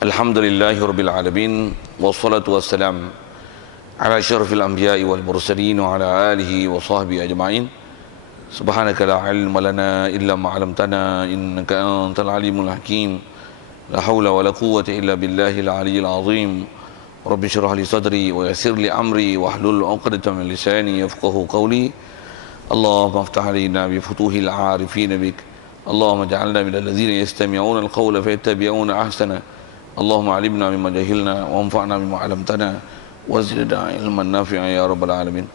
Alhamdulillahirabbil alamin wassalatu wassalam ala asyrafil anbiya'i wal mursalin wa ala alihi wa sahbihi ajma'in. Subhanaka la ilma lana illa ma 'allamtana innaka antal alimul hakim. La haula wa la quwwata illa billahil aliyyil azim. Rabbi shrah li sadri wa yassir li amri wahlul 'uqdatam min lisani yafqahu qawli. Allahumma iftah 'alaina bi futuhil 'arifin bik. Allahumma ij'alna minal ladzina yastami'una al-qawla fayattabi'una ahsana. Allahumma alimna mimma jahilna wa anfa'na mimma 'allamtana wa zidna ilman nafi'a ya rabbal alamin.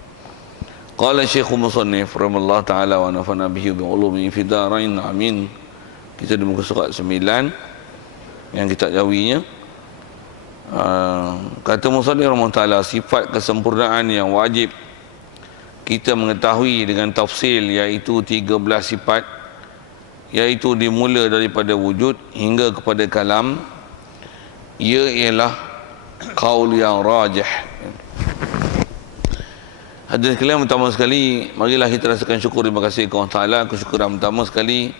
Qala Syekh Musannif rahimallahu taala wa nafa'na bihi bi ulumihi fid dharain amin. Kita di muka surat 9 yang kita jawinya. Kata Musannif rahimallahu taala, sifat kesempurnaan yang wajib kita mengetahui dengan tafsil iaitu 13 sifat, iaitu dimula daripada wujud hingga kepada kalam. Ia ialah qaul yang rajih. Hadirin sekalian, pertama sekali marilah kita rasakan syukur, terima kasih kepada Allah Taala. Kesyukuran pertama sekali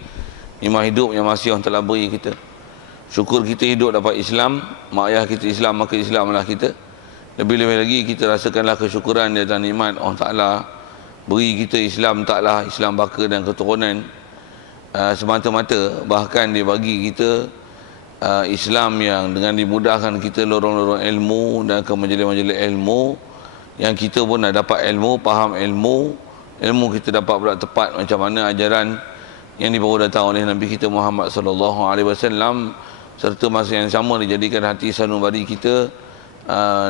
nikmat hidup yang masih Allah Taala beri kita. Syukur kita hidup dapat Islam, mak ayah kita Islam, maka Islamlah kita. Lebih-lebih lagi kita rasakanlah kesyukuran di atas nikmat Allah Taala beri kita Islam, taklah Islam baka dan keturunan semata-mata, bahkan dia bagi kita Islam yang dengan dimudahkan kita lorong-lorong ilmu dan ke majlis-majlis ilmu, yang kita pun dah dapat ilmu, faham ilmu kita dapat pula tepat macam mana ajaran yang dibawa datang oleh Nabi kita Muhammad sallallahu alaihi wasallam, serta masa yang sama dijadikan hati sanubari kita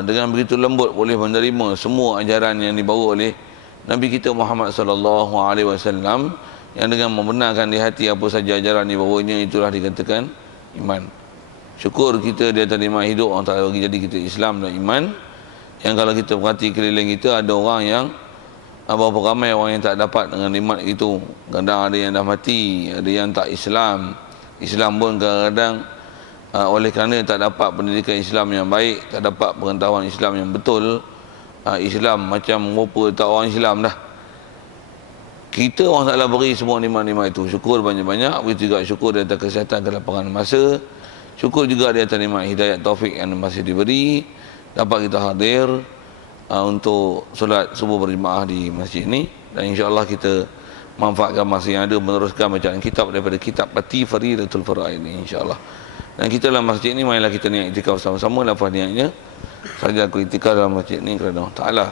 dengan begitu lembut boleh menerima semua ajaran yang dibawa oleh Nabi kita Muhammad sallallahu alaihi wasallam, yang dengan membenarkan di hati apa saja ajaran dibawanya, itulah dikatakan iman. Syukur kita di atas nikmat hidup Allah Ta'ala bagi jadi kita Islam dan iman. Yang kalau kita perhati keliling kita, ada orang yang berapa ramai orang yang tak dapat dengan nikmat itu. Kadang ada yang dah mati, ada yang tak Islam. Islam pun kadang-kadang oleh kerana tak dapat pendidikan Islam yang baik, tak dapat pengetahuan Islam yang betul, Islam macam rupa tak orang Islam dah. Kita orang Ta'ala beri semua nikmat-nikmat itu. Syukur banyak-banyak. Begitu juga syukur di atas kesihatan, kelapangan masa. Syukur juga di atas nikmat hidayat taufik yang masih diberi, dapat kita hadir untuk solat subuh berjemaah di masjid ini. Dan insya-Allah kita manfaatkan masa yang ada meneruskan bacaan kitab daripada kitab Pati Faridatul Faraid ini, insya-Allah. Dan kita dalam masjid ini, marilah kita niat iktikaf sama-sama. Lafaz niatnya, saja aku iktikaf dalam masjid ini kerana Allah Taala.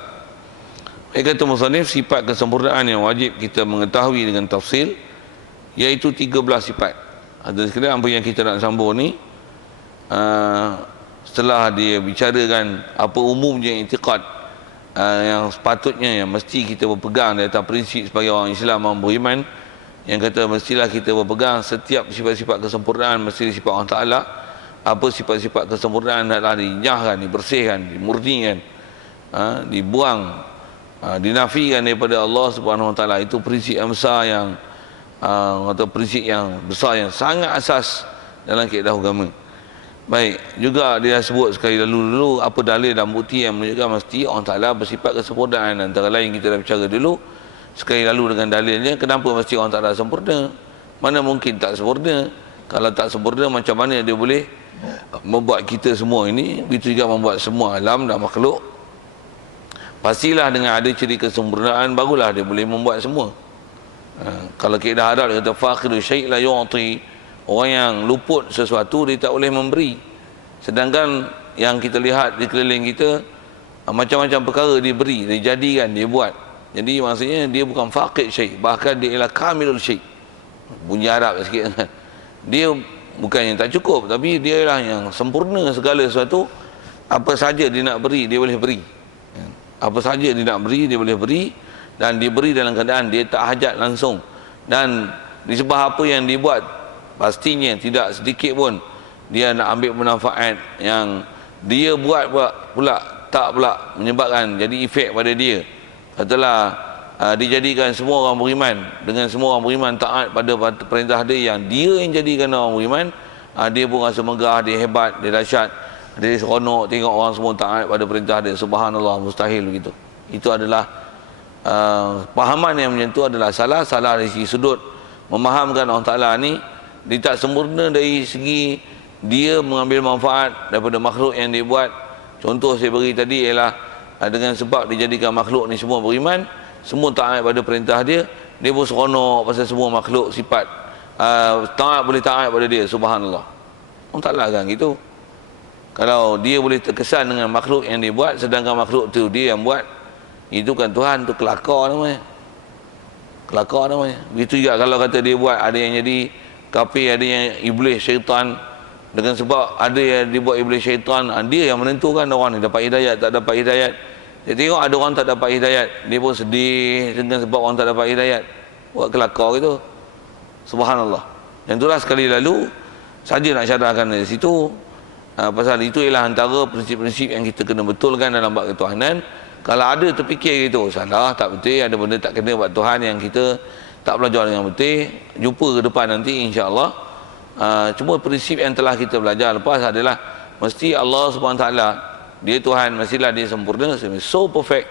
Kata musannif, sifat kesempurnaan yang wajib kita mengetahui dengan tafsil iaitu 13 sifat. Ada sekalian apa yang kita nak sambung ni, setelah dia bicarakan apa umumnya i'tiqad yang sepatutnya yang mesti kita berpegang di atas prinsip sebagai orang Islam, orang beriman, yang kata mestilah kita berpegang setiap sifat-sifat kesempurnaan mesti sifat Allah Ta'ala. Apa sifat-sifat kesempurnaan adalah dinyahkan, dibersihkan, dimurnikan, dibuang, dinafikan daripada Allah Subhanahu Wa Ta'ala. Itu prinsip yang besar, yang atau prinsip yang besar yang sangat asas dalam kaedah agama. Baik, juga dia sebut sekali dulu apa dalil dan bukti yang menunjukkan mesti Allah Ta'ala bersifat kesempurnaan. Antara lain kita dah bicara dulu sekali lalu dengan dalilnya, kenapa mesti Allah Ta'ala sempurna. Mana mungkin tak sempurna. Kalau tak sempurna, macam mana dia boleh membuat kita semua ini, begitu juga membuat semua alam dan makhluk. Pastilah dengan ada ciri kesempurnaan barulah dia boleh membuat semua. Kalau kaedah Arab dia kata faqidu syai' la yu'ti, orang yang luput sesuatu dia tak boleh memberi. Sedangkan yang kita lihat di keliling kita, macam-macam perkara dia beri, dia jadikan, dia buat. Jadi maksudnya dia bukan faqid syai', bahkan dia ialah kamilul syai'. Bunyi Arab sikit kan. Dia bukan yang tak cukup, tapi dia ialah yang sempurna segala sesuatu. Apa saja dia nak beri, dia boleh beri. Apa saja dia nak beri, dia boleh beri. Dan diberi dalam keadaan dia tak hajat langsung. Dan disebab apa yang dibuat, pastinya tidak sedikit pun dia nak ambil manfaat yang dia buat pula tak pula menyebabkan jadi efek pada dia. Setelah dijadikan semua orang beriman, dengan semua orang beriman taat pada perintah dia, yang dia yang jadikan orang beriman, dia pun rasa megah, dia hebat, dia dahsyat, dia seronok tengok orang semua taat pada perintah dia. Subhanallah, mustahil begitu. Itu adalah pahaman yang macam itu adalah salah dari segi sudut memahamkan Allah Ta'ala ni. Dia tak sempurna dari segi dia mengambil manfaat daripada makhluk yang dia buat. Contoh saya beri tadi ialah dengan sebab dijadikan makhluk ni semua beriman, semua taat pada perintah dia, dia pun seronok pasal semua makhluk sifat taat, boleh taat pada dia. Subhanallah. Allah Ta'ala kan gitu. Kalau dia boleh terkesan dengan makhluk yang dia buat, sedangkan makhluk tu dia yang buat, itu kan Tuhan tu kelakar namanya. Kelakar namanya. Begitu juga kalau kata dia buat, ada yang jadi kafir, ada yang iblis, syaitan. Dengan sebab ada yang dibuat iblis, syaitan, dia yang menentukan orang ni dapat hidayat, tak dapat hidayat. Dia tengok ada orang tak dapat hidayat, dia pun sedih dengan sebab orang tak dapat hidayat. Buat kelakar gitu. Subhanallah. Yang itulah sekali lalu saja nak syaratkan dari situ. Pasal itu ialah antara prinsip-prinsip yang kita kena betulkan dalam bab ketuhanan. Kalau ada terfikir gitu, salah, tak betul, ada benda tak kena buat Tuhan yang kita tak belajar dengan betul, jumpa ke depan nanti insya-Allah. Cuma prinsip yang telah kita belajar lepas adalah mesti Allah SWT, dia Tuhan, mestilah dia sempurna, so perfect,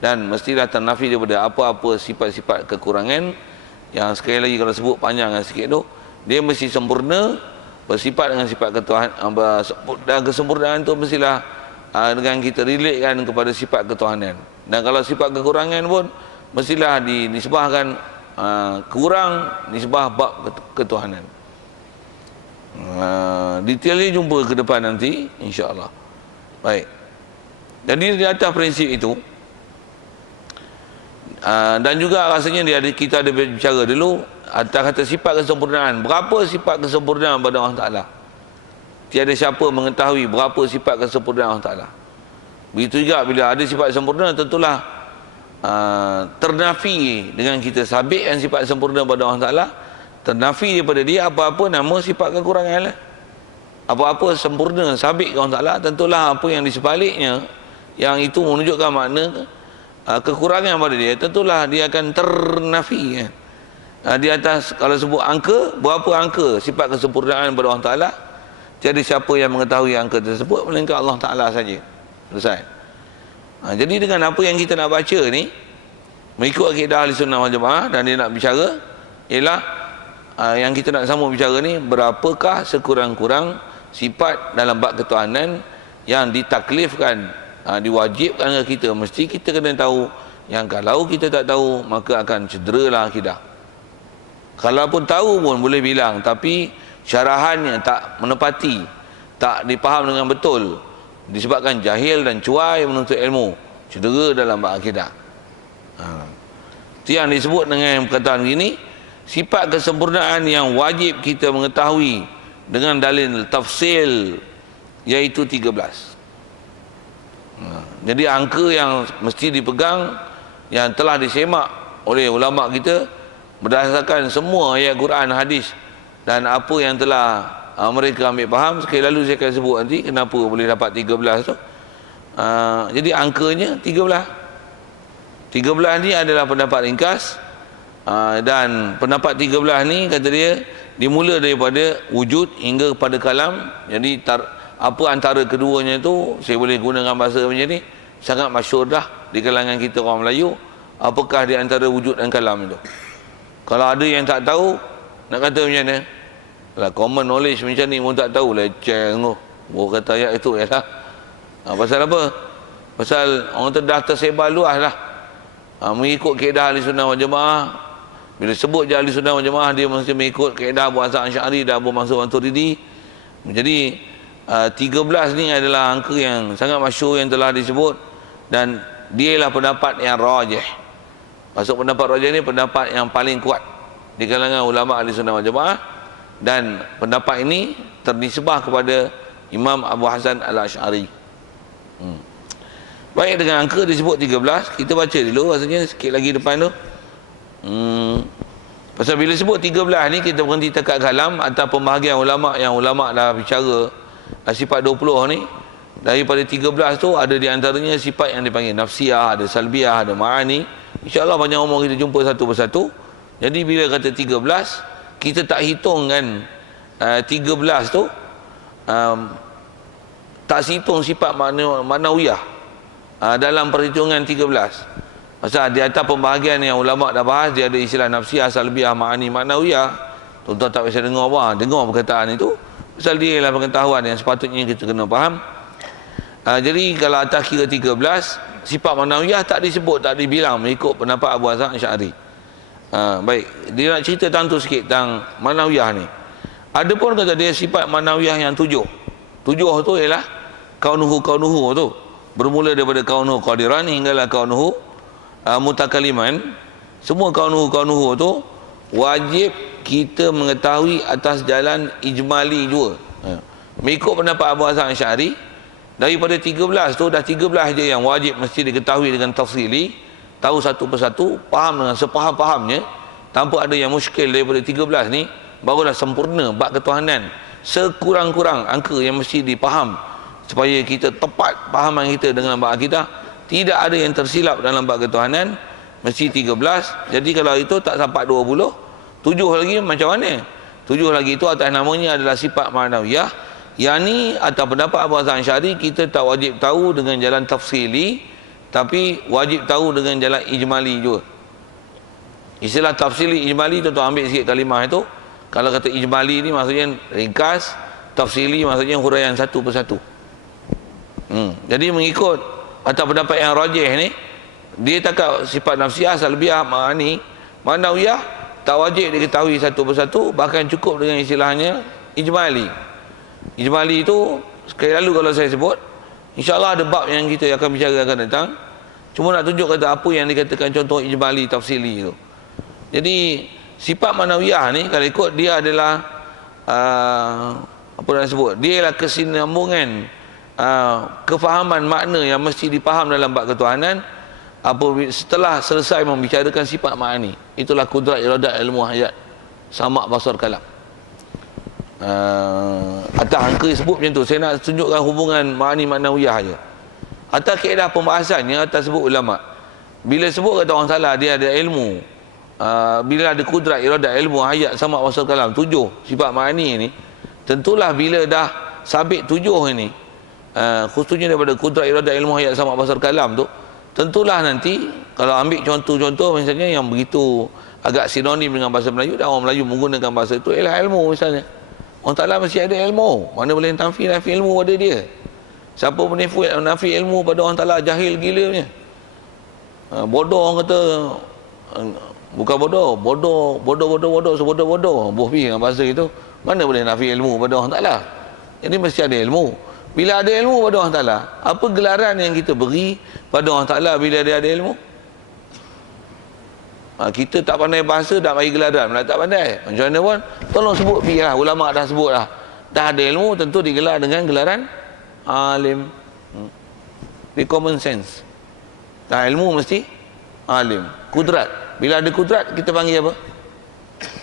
dan mestilah ternafi daripada apa-apa sifat-sifat kekurangan yang sekali lagi kalau sebut panjang sikit tu, dia mesti sempurna, bersifat dengan sifat ketuhanan, dan kesempurnaan itu mestilah dengan kita relatekan kepada sifat ketuhanan. Dan kalau sifat kekurangan pun mestilah dinisbahkan kurang, nisbah bab ketuhanan. Detailnya jumpa ke depan nanti insya-Allah. Baik. Jadi di atas prinsip itu, dan juga rasanya kita ada bicara dulu atas kata sifat kesempurnaan. Berapa sifat kesempurnaan pada Allah Ta'ala? Tiada siapa mengetahui berapa sifat kesempurnaan Allah Ta'ala. Begitu juga bila ada sifat sempurna, tentulah ternafi dengan kita sabitkan sifat sempurna pada Allah Ta'ala, ternafi daripada dia apa-apa nama sifat kekurangan lah. Apa-apa sempurna sabit ke Allah Ta'ala, tentulah apa yang di sebaliknya yang itu menunjukkan makna kekurangan pada dia, tentulah dia akan ternafi. Di atas kalau sebut angka, berapa angka sifat kesempurnaan pada Allah Ta'ala, tiada siapa yang mengetahui angka tersebut melainkan Allah Ta'ala saja. Selesai. Jadi dengan apa yang kita nak baca ni, mengikut akidah Ahlussunnah wal Jamaah, dan dia nak bicara ialah yang kita nak sambung bicara ni, berapakah sekurang-kurang sifat dalam bab ketuhanan yang ditaklifkan, diwajibkan ke kita. Mesti kita kena tahu, yang kalau kita tak tahu maka akan cederalah akidah. Kalau pun tahu pun boleh bilang, tapi syarahannya tak menepati, tak dipaham dengan betul, disebabkan jahil dan cuai menuntut ilmu, cedera dalam bab akidah. Itu yang disebut dengan perkataan gini, sifat kesempurnaan yang wajib kita mengetahui dengan dalil tafsil, iaitu 13. Jadi angka yang mesti dipegang, yang telah disemak oleh ulama kita berdasarkan semua ayat Quran, hadis, dan apa yang telah mereka ambil faham. Sekali lalu saya akan sebut nanti kenapa boleh dapat 13 tu. Jadi angkanya 13. 13 ni adalah pendapat ringkas, dan pendapat 13 ni kata dia dimula daripada wujud hingga kepada kalam. Jadi apa antara keduanya tu, saya boleh gunakan bahasa macam ni, sangat masyhur dah di kalangan kita orang Melayu. Apakah di antara wujud dan kalam itu? Kalau ada yang tak tahu, nak kata macam mana? Lah common knowledge macam ni pun tak tahu, leceh tu. Baru kata ayat itu ialah pasal apa? Pasal orang tu dah tersebar luas lah. Mengikut kaedah Ahlussunnah wal Jamaah. Bila sebut je Ahlussunnah wal Jamaah, dia mesti mengikut kaedah Abu Hasan Asy'ari dan Abu Mansur Maturidi. Jadi 13 ni adalah angka yang sangat masyhur yang telah disebut, dan dia ialah pendapat yang rajih. Maksud pendapat rajih ni pendapat yang paling kuat di kalangan ulama Ahlussunnah wal Jamaah, dan pendapat ini ternisbah kepada Imam Abu Hasan Al-Asy'ari. Baik, dengan angka disebut 13, kita baca dulu rasanya sikit lagi depan tu. Pasal bila sebut 13 ni, kita berhenti dekat kalam atau pembahagian ulama, yang ulama dah bicara sifat 20 ni. Daripada 13 tu ada di antaranya sifat yang dipanggil nafsiyah, ada salbiyah, ada ma'ani. InsyaAllah panjang umur kita jumpa satu persatu. Jadi bila kata 13, kita tak hitung kan 13 tu, tak hitung sifat maknawiyah dalam perhitungan 13. Pasal di atas pembahagian yang ulama dah bahas, dia ada istilah nafsiyah, salbiyah, ma'ani, maknawiyah. Tuan-tuan tak biasa dengar apa? Dengar perkataan itu. Pasal dia ialah pengetahuan yang sepatutnya kita kena faham. Jadi kalau atas kira 13, sifat manawiyah tak disebut, tak dibilang mengikut pendapat Abu Hasan Asy'ari. Baik, dia nak cerita tentang tu sikit tentang manawiyah ni. Ada pun kata dia sifat manawiyah yang 7. 7 tu ialah kaunuhu tu. Bermula daripada kaunuhu qadiran hinggalah kaunuhu mutakaliman. Semua kaunuhu tu wajib kita mengetahui atas jalan ijmali juga. Mengikut pendapat Abu Hasan Asy'ari, daripada 13 tu dah 13 je yang wajib mesti diketahui dengan tafsili, tahu satu persatu, faham dengan sepaham-fahamnya, tanpa ada yang muskil daripada 13 ni, barulah sempurna bab ketuhanan. Sekurang-kurang angka yang mesti dipaham supaya kita tepat pahaman kita dengan bab akidah. Tidak ada yang tersilap dalam bab ketuhanan, mesti 13. Jadi kalau itu tak sampai 20, 7 lagi macam mana? 7 lagi itu atas namanya adalah sifat ma'nawiyah. Yang ni atas pendapat Abu Hasan Asy'ari, kita tak wajib tahu dengan jalan tafsili, tapi wajib tahu dengan jalan ijmali juga. Istilah tafsili ijmali tu ambil sikit kalimah itu. Kalau kata ijmali ni maksudnya ringkas, tafsili maksudnya huraian satu persatu. Jadi mengikut atas pendapat yang rajih ni, dia takkan sifat nafsiyah, salbiyah, ma'ani, manawiyah tak wajib diketahui satu persatu, bahkan cukup dengan istilahnya ijmali. Ijmali itu sekali lalu kalau saya sebut, insya-Allah ada bab yang kita akan bicara akan datang. Cuma nak tunjuk kata apa yang dikatakan contoh ijmali tafsili itu. Jadi sifat manawiyah ni kalau ikut dia adalah apa nak sebut, dia ialah kesinambungan kefahaman makna yang mesti dipaham dalam bab ketuhanan apabila setelah selesai membicarakan sifat ma'ani. Itulah kudrat iradat ilmu hayat sama basar kalam. Atas angka sebut macam tu. Saya nak tunjukkan hubungan ma'ani ma'nawiyah je. Atas kaedah pembahasannya, atas sebut ulama, bila sebut kata orang salah dia ada ilmu, bila ada kudrat iradat ilmu hayat sama basar kalam, 7 sifat ma'ani ni, tentulah bila dah sabit 7 ini, khususnya daripada kudrat iradat ilmu hayat sama basar kalam tu, tentulah nanti kalau ambil contoh-contoh misalnya yang begitu agak sinonim dengan bahasa Melayu, dan orang Melayu menggunakan bahasa itu ialah ilmu misalnya. Orang Ta'ala mesti ada ilmu. Mana boleh nafi ilmu pada dia. Siapa pun nafi ilmu pada orang Ta'ala jahil gila punya. Bodoh orang kata, bukan bodoh sebodoh-bodoh bohbi dengan bahasa itu. Mana boleh nafi ilmu pada orang Ta'ala. Jadi mesti ada ilmu. Bila ada ilmu pada orang Ta'ala, apa gelaran yang kita beri pada orang Ta'ala bila dia ada ilmu? Kita tak pandai bahasa, tak bagi gelaran, tak pandai. Macam mana pun, tolong sebut lah. Ulama' dah sebut lah. Dah ada ilmu, tentu digelar dengan gelaran alim. Di common sense. Dah ilmu mesti alim. Kudrat. Bila ada kudrat, kita panggil apa?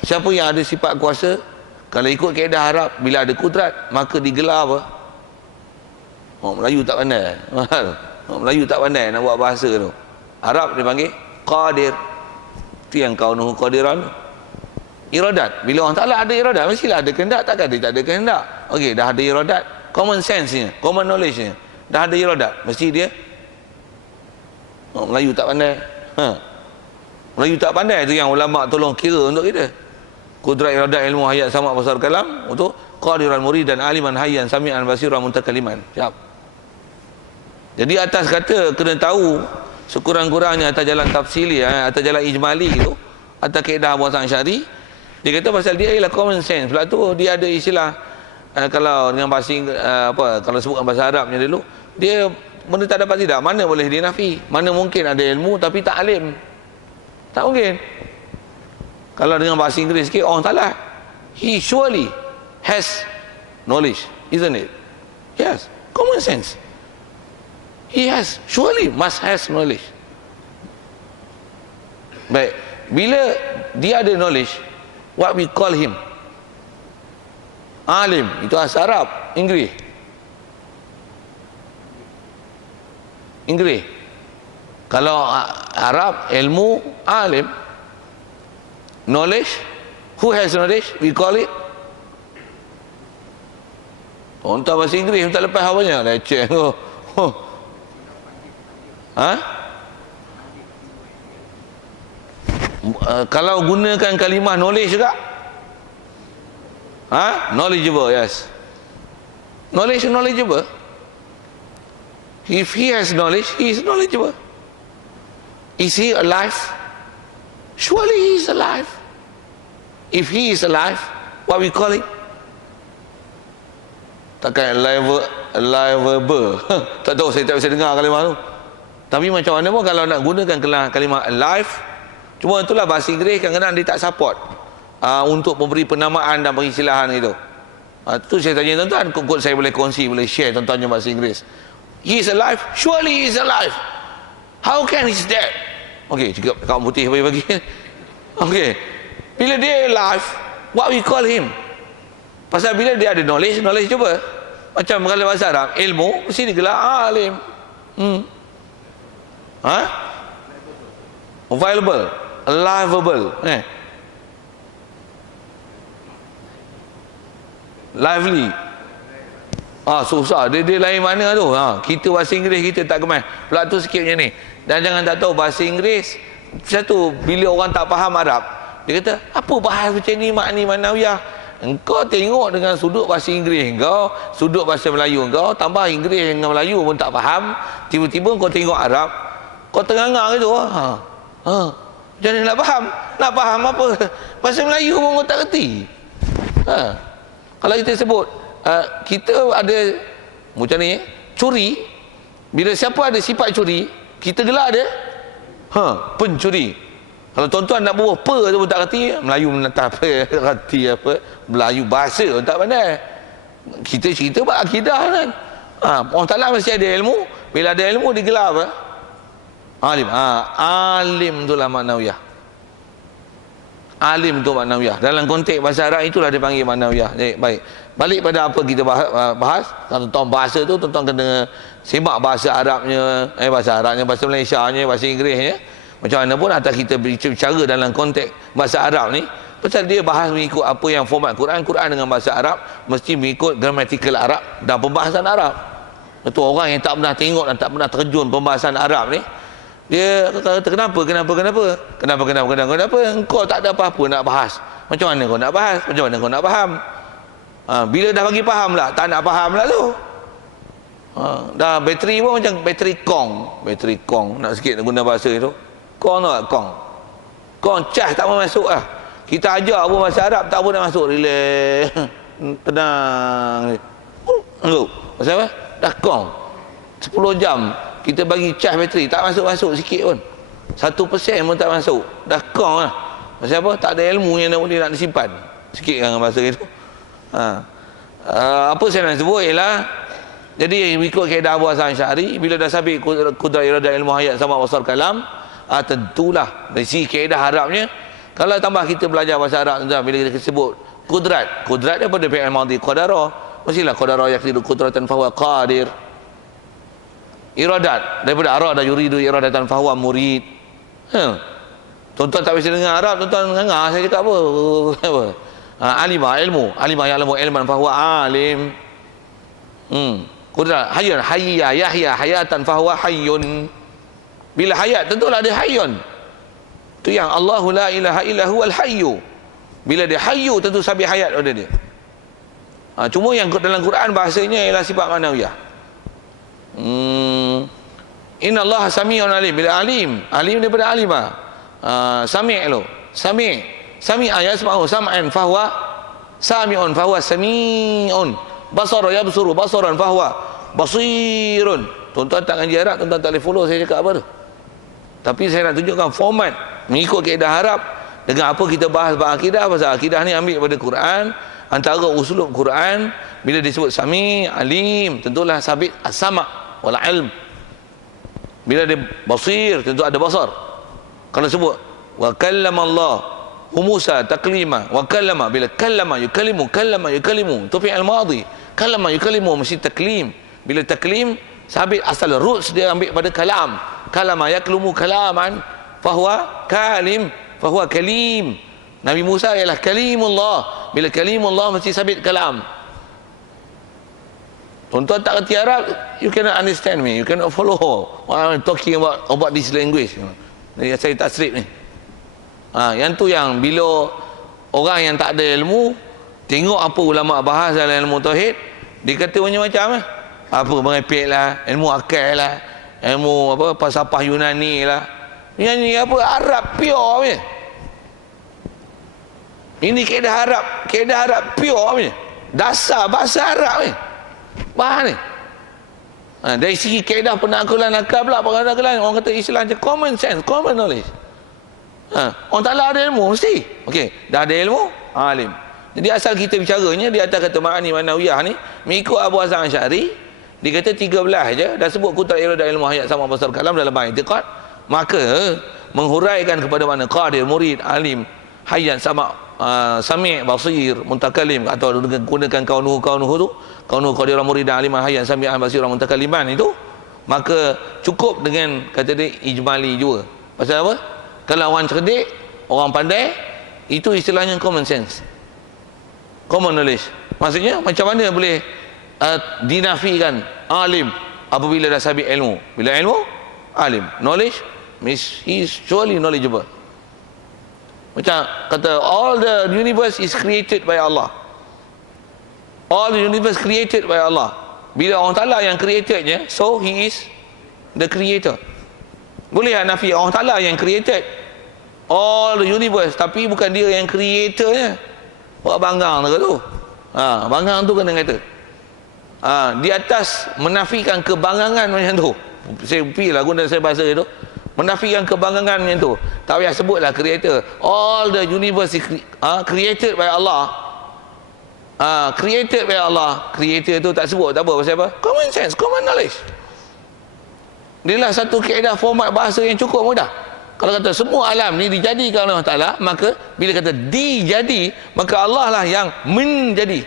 Siapa yang ada sifat kuasa? Kalau ikut kaedah Arab, bila ada kudrat, maka digelar apa? Orang Melayu tak pandai. Orang Melayu tak pandai nak buat bahasa tu. Arab dia panggil qadir. Itu yang kaunuhu qadiran. Iradat. Bila orang Ta'ala ada iradat, mestilah ada kehendak. Takkan dia tak ada kehendak. Okey, dah ada iradat. Common sense-nya, common knowledge-nya. Dah ada iradat. Mesti dia orang Melayu tak pandai. Melayu tak pandai tu yang ulama' tolong kira untuk kita. Kudrat iradat ilmu hayat sama basar kalam untuk qadiran murid dan aliman hayyan sami'an basiran muntakaliman. Siap. Jadi atas kata kena tahu sekurang-kurangnya atas jalan tafsili, atas jalan ijmali itu, atas kaedah Abu Hasan Asy'ari, dia kata pasal dia ialah common sense. Sebab tu dia ada istilah, kalau dengan bahasa kalau sebutkan bahasa Arabnya dulu, dia benda tak dapat tidak, mana boleh dia nafi, mana mungkin ada ilmu tapi tak alim, tak mungkin. Kalau dengan bahasa Inggeris sikit, orang salah, he surely has knowledge, isn't it? Yes, common sense. He has, surely must has knowledge. Baik, bila dia ada knowledge, what we call him alim. Itu bahasa Arab, Inggeris. Kalau Arab, ilmu, alim. Knowledge, who has knowledge, we call it. Orang tahu bahasa Inggeris, tak lepas apanya, leceh. Kalau gunakan kalimah knowledge juga, knowledgeable, yes. knowledgeable. If he has knowledge, he is knowledgeable. Is he alive? Surely he is alive. If he is alive, what we call him? Takkan aliveable. Tak tahu, saya tak bisa dengar kalimah tu. Tapi macam mana pun kalau nak gunakan kalimah alive, cuma itulah bahasa Inggeris kadang-kadang dia tak support untuk memberi penamaan dan pengistilahan itu. Itu saya tanya tuan-tuan, kod saya boleh kongsi, boleh share tuan-tuannya bahasa Inggeris. He is alive? Surely he is alive. How can he is dead? Okey, cakap kaum putih bagi. Okey. Bila dia alive, what we call him? Pasal bila dia ada knowledge cuba. Macam kalau bahasa Arab, ilmu mesti digelar alim. Available, livable, lively. Susah. Dia lain mana tu. Kita bahasa Inggeris kita tak kemas. Pula tu sikit macam ni. Dan jangan tak tahu bahasa Inggeris. Satu, bila orang tak faham Arab, dia kata, apa bahas macam ni, makni manawiyah? Engkau tengok dengan sudut bahasa Inggeris engkau, sudut bahasa Melayu engkau, tambah Inggeris dengan Melayu pun tak faham. Tiba-tiba kau tengok Arab, kau tengah-tengah gitu. Macam mana nak faham? Nak faham apa? Bahasa Melayu pun kau tak kerti. Kalau kita sebut, kita ada macam ni, curi. Bila siapa ada sifat curi, kita gelar dia pencuri. Kalau tuan-tuan nak buah tu pun tak kerti, Melayu tak apa, kerti apa, Melayu bahasa pun tak pandai. Kita cerita buat akidah kan. Allah Ta'ala mesti ada ilmu. Bila ada ilmu digelar apa? Alim. Alim itulah maknawiyah. Alim tu maknawiyah. Dalam konteks bahasa Arab itulah dipanggil maknawiyah. Baik. Balik pada apa kita bahas. Kalau tuan bahasa tu, tuan kena semak bahasa Arabnya, bahasa Malaysianya, bahasa Inggerisnya. Macam mana pun atas kita bicara dalam konteks bahasa Arab ni, pasal dia bahas mengikut apa yang format Quran dengan bahasa Arab, mesti mengikut grammatical Arab dan pembahasan Arab. Itu orang yang tak pernah tengok dan tak pernah terjun pembahasan Arab ni, dia kata kenapa engkau tak ada apa-apa nak bahas. Macam mana kau nak bahas? Macam mana kau nak faham? Bila dah bagi faham lah, tak nak faham lah tu. Dah bateri pun macam bateri kong nak sikit nak guna bahasa itu. Kong tak? Kong cas tak mau masuk lah. Kita ajar pun bahasa Arab tak pun nak masuk. Relax, tenang. Pasal apa? Dah kong 10 jam kita bagi cas bateri tak masuk sikit pun, 1% pun tak masuk, dah kong lah. Pasal apa? Tak ada ilmu yang boleh nak disimpan. Sikit kan bahasa itu. Apa saya nak sebut ialah, jadi ikut kaedah Abu Hasan Asy'ari, bila dah sabit kudrat iradah ilmu hayat sama wasar kalam, tentulah dari segi kaedah Arabnya, kalau tambah kita belajar bahasa Arab, bila kita sebut kudrat daripada fi'il madhi qadara, mestilah qadara yaqdiru qudratan fahuwa qadir. Iradat daripada arada yuridu iradatan fahuwa murid. Tuan-tuan tak bisa dengar Arab, tuan-tuan dengar saya cakap apa? Alimah ilmu, alimah ya'lamu ilman fahuwa alim. Kudrat hayya yahya hayatan fahuwa hayyun. Bila hayat tentulah dia hayyun. Tu yang Allahu la ilaha illa huwal hayyu. Bila dia hayyu tentu sabit hayat pada dia. Cuma yang dalam Quran bahasanya ialah sifat manawiyah. Inna Allah sami'un alim. Bila alim daripada alimah. Sami' lo. Sami' ayat sema'u sam'an fahuwa sami'un fahuwa sami'un. Basara yabsuru basaran fahuwa basirun. Tuan-tuan tak ngaji Arab, tuan-tuan tak boleh follow saya cakap apa tu. Tapi saya nak tunjukkan format mengikut kaedah Arab dengan apa kita bahas akidah. Pasal akidah ni ambil daripada Quran, antara usulub Quran. Bila disebut sami, alim, tentulah sabit as-sama' wal ilm. Bila dia basir, tentu ada basar. Kalau sebut wa kallama Allah Musa taklima, wa kallama, bila kallama yukallimu tu fi'il madhi. Kallama yukallimu mesti taklim. Bila taklim sabit asal roots dia ambil pada kalam. Kalama yaklumu kalaman fahuwa kalim, fahuwa kalim. Nabi Musa ialah kalimullah. Bila kalimullah mesti sabit kalam. Tuan-tuan tak kerti Arab, you cannot understand me, you cannot follow what I'm talking about this language. Jadi saya tak straight ni. Yang tu yang bila orang yang tak ada ilmu tengok apa ulama bahas dalam ilmu tauhid, Dia kata macam-macam apa mengepek lah, ilmu akal lah, ilmu apa falsafah Yunani lah. Yang ni apa Arab pure punya. Ini kaedah Arab pure punya. Dasar bahasa Arab ni. Faham ni? Dari segi kaedah penaklukan akal pula, penaklukan orang kata Islam je common sense, common knowledge. Orang Ta'ala ada ilmu mesti. Okey, dah ada ilmu, alim. Jadi asal kita bicaranya di atas kata ma'ani manawiyah ni, mengikut Abu Hasan Asy'ari, dia kata 13 je dah sebut kutrat iradah ilmu hayat sama besar kalam dalam bab i'tiqad, maka menghuraikan kepada mana qadir, murid, alim, hayat sama sami' basir, mutakalim, atau gunakan kaunuhu tu, kaunuhu qadir murid alim hayat sami' basir mutakaliman itu, maka cukup dengan kata dia ijmali juga. Pasal apa? Kalau orang cerdik, orang pandai, itu istilahnya common sense, common knowledge. Maksudnya macam mana boleh dinafikan alim apabila dah sabit ilmu? Bila ilmu, alim, knowledge means he is surely knowledgeable. Macam kata all the universe is created by Allah, all the universe created by Allah. Bila Allah Ta'ala yang creatednya, so he is the creator. Boleh tak nafi Allah Ta'ala yang created all the universe, tapi bukan dia yang creatornya? Buat banggang tu. Banggang tu kena kata. Di atas menafikan kebanggangan macam tu, saya pilih guna saya bahasa itu, menafikan kebanggangan macam tu, tak payah sebutlah creator. All the universe is created by Allah. Created by Allah. Creator tu tak sebut, tak apa. Pasal apa? Common sense, common knowledge. Inilah satu kaedah format bahasa yang cukup mudah. Kalau kata semua alam ni dijadikan oleh Allah Ta'ala, maka bila kata dijadi, maka Allah lah yang menjadi.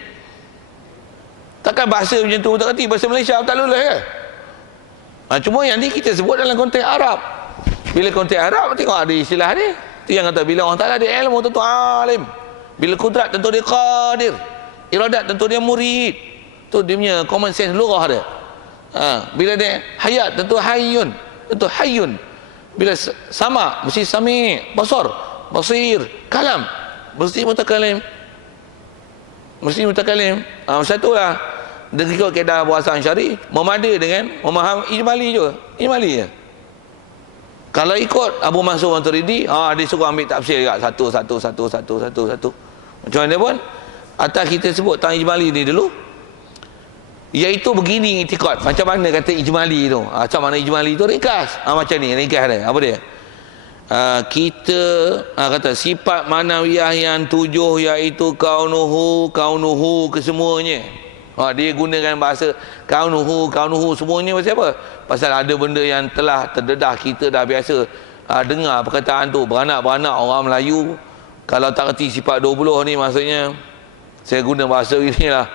Takkan bahasa macam tu tak kerti, bahasa Malaysia tak lulus ke? Cuma yang ni kita sebut dalam konteks Arab. Bila konteks Arab, tengok ada istilah dia. Itu yang kata bila orang Ta'ala ada ilmu, tentu alim. Bila kudrat, tentu dia qadir. Iradat, tentu dia murid. Tu dia punya common sense lurah dia. Bila dia hayat, tentu hayyun. Tentu hayyun. Bila sama, mesti sami, basar, basir, kalam, mesti mutakalim. Mesti mutakalim. Macam tu lah. Dia ikut kaedah Abu Hasan Asy'ari, memada dengan memaham ijmali juga. Ijmali je. Kalau ikut Abu Mansur Maturidi, dia suruh ambil tafsir juga. Satu. Macam mana pun, atas kita sebut tentang ijmali ni dulu, iaitu begini i'tiqad. Macam mana kata ijmali tu? Macam mana ijmali tu? Ringkas. Macam ni, ringkas dia. Apa dia? Kita kata sifat manawiyah yang 7, iaitu kaunuhu kesemuanya. Dia gunakan bahasa kaunuhu semuanya. Pasal apa? Pasal ada benda yang telah terdedah, kita dah biasa dengar perkataan tu, beranak-beranak orang Melayu. Kalau tak kerti sifat 20 ni, maksudnya saya guna bahasa ini lah,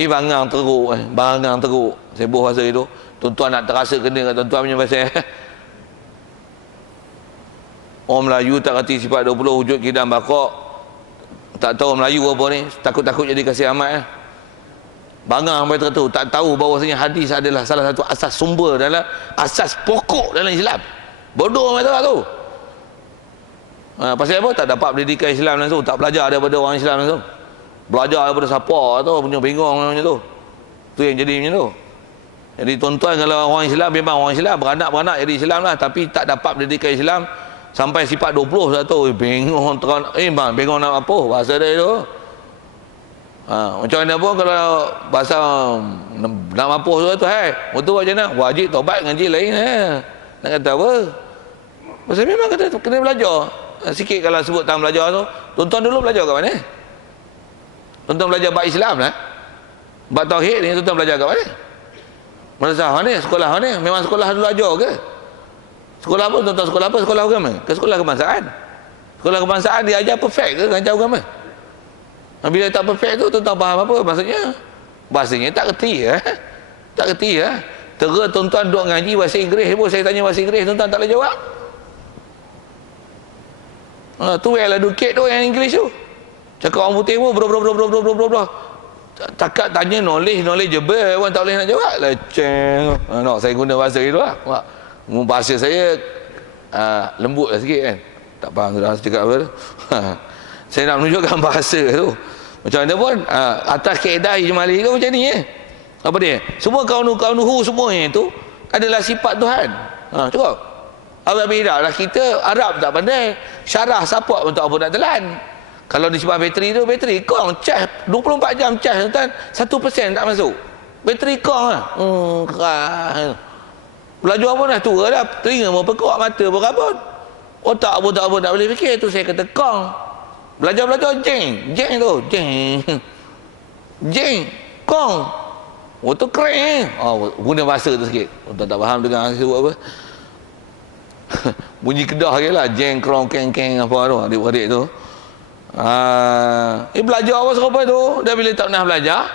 bangang teruk. Saya buh bahasa itu. Tuan-tuan nak terasa kena kat tuan-tuan punya bahasa. Orang Melayu tak kerti sifat 20, wujud kidam bakok. Tak tahu Melayu apa ni, takut-takut jadi kasih amat. Bangang sampai tertu, tak tahu bahawasanya hadis adalah salah satu asas sumber dalam asas pokok dalam Islam. Bodoh macam tu. Pasal apa? Tak dapat pendidikan Islam langsung, tak belajar daripada orang Islam langsung. Belajar daripada siapa tu, punya bingung macam tu. Tu yang jadi macam tu. Jadi tuan-tuan, kalau orang Islam memang orang Islam, beranak-beranak jadi Islam lah, tapi tak dapat pendidikan Islam sampai sifat 20 satu, bingung bang, bingung nak apa bahasa dia tu. Macam mana pun kalau bahasa nak mampus tu, betul macam mana? Wajib taubat ngaji lain. Nak kata apa? Pasal memang kena belajar. Sikit kalau sebut tentang belajar tu, tuan-tuan dulu belajar kat mana? Tuan-tuan belajar bab Islam lah. Bab tauhid ni tuan-tuan belajar kat mana? Madrasah mana? Sekolah mana? Memang sekolah dulu ajar ke? Sekolah apa? Tuan-tuan sekolah apa? Sekolah agama? Ke sekolah kebangsaan? Sekolah kebangsaan dia ajar perfect ke rancang agama? Bila tak perfect tu, tuan-tuan faham apa maksudnya? Bahasanya tak kerti. Tak kerti. Terus tuan-tuan duduk ngaji bahasa Inggeris pun, saya tanya bahasa Inggeris, tuan-tuan tak boleh jawab. Tu yang lah dukit tu, yang Inggeris tu. Cakap orang putih pun bro. Takat tanya knowledgeable, orang tak boleh nak jawab. Leceh. Saya guna bahasa itu lah. Bahasa saya lembut lah sikit kan. Tak faham dah cakap apa tu. Saya nak menunjukkan bahasa tu. Macam mana pun atas kaedah ijmali tu macam ni Apa dia? Semua kaunuhu semuanya itu adalah sifat Tuhan. Cukup. Apa beza lah, kita Arab tak pandai, syarah support pun tak apa nak telan. Kalau disebab bateri tu, bateri kong cas 24 jam cas tuan, 1% tak masuk. Bateri kong lah. Keras. Belajar apa dah tua dah, telinga mau pekak, mata pun rabun. Otak pun tak boleh fikir. Tu saya kata kong. Belajar jeng tu, jeng kong. Tu keren. Guna bahasa tu sikit. Tuan tak faham dengar saya buat apa. Bunyi Kedah je lah, jeng krong keng keng apa tu adik-adik tu. Belajar apa serupa tu. Dah bila tak pernah belajar,